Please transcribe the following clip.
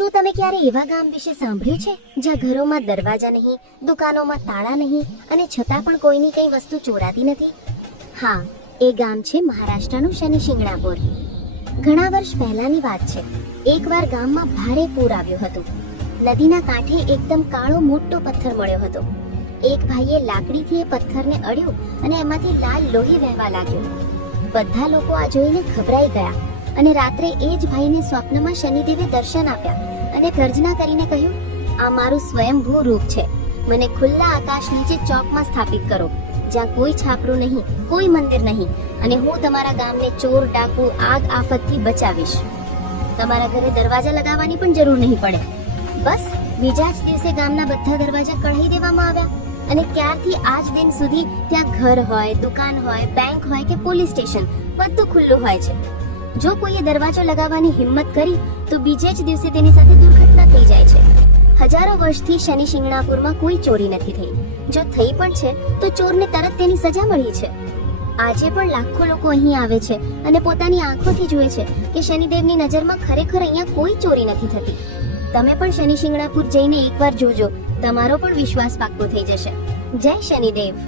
શું તમે ક્યારે એવા ગામ વિશે સાંભળ્યું છે જ્યાં ઘરોમાં દરવાજા નહીં, દુકાનોમાં તાળા નહીં અને છતાં પણ કોઈની કઈ વસ્તુ ચોરાતી નથી? હા, એ ગામ છે મહારાષ્ટ્રનું શનિ શિંગણાપુર. ઘણા વર્ષ પહેલાની વાત છે. એકવાર ગામમાં ભારે પૂર આવ્યું હતું. નદીના કાંઠે એકદમ કાળો મોટો પથ્થર મળ્યો હતો. એક ભાઈએ લાકડીથી એ પથ્થરને અડ્યું અને એમાંથી લાલ લોહી વહેવા લાગ્યું. બધા લોકો આ જોઈને ગભરાઈ ગયા અને રાત્રે એ જ ભાઈને સ્વપ્નમાં શનિદેવે દર્શન આપ્યા અને ગર્જના કરીને કહ્યું, આ મારું સ્વયંભૂ રૂપ છે. મને ખુલ્લા આકાશ નીચે ચોકમાં સ્થાપિત કરો, જ્યાં કોઈ છાપરું નહીં, કોઈ મંદિર નહીં, અને હું તમારા ગામને ચોર, ડાકુ, આગ આફતથી બચાવીશ. તમારા ઘરે દરવાજા લગાવવાની પણ જરૂર નહીં પડે. બસ બીજા જ દિવસે ગામના બધા દરવાજા કઢાઈ દેવામાં આવ્યા અને ત્યારથી આજ દિન સુધી ત્યાં ઘર હોય, દુકાન હોય, બેંક હોય કે પોલીસ સ્ટેશન બધું ખુલ્લું હોય છે. જો કોઈએ દરવાજો લગાવવાની હિંમત કરી તો બીજે જ દિવસે તેની સાથે દુર્ઘટના થઈ જાય છે. હજારો વર્ષથી શનિ શિંગણાપુરમાં કોઈ ચોરી નથી થઈ. જો થઈ પણ છે તો ચોરને તરત તેની સજા મળી છે. આજે પણ લાખો લોકો અહીં આવે છે અને પોતાની આંખોથી જુએ છે કે શનિદેવની નજરમાં ખરેખર અહીંયા કોઈ ચોરી નથી થતી. તમે પણ શનિ શિંગણાપુર જઈને એકવાર જોજો, તમારો પણ વિશ્વાસ પાક્કો થઈ જશે. જય શનિદેવ.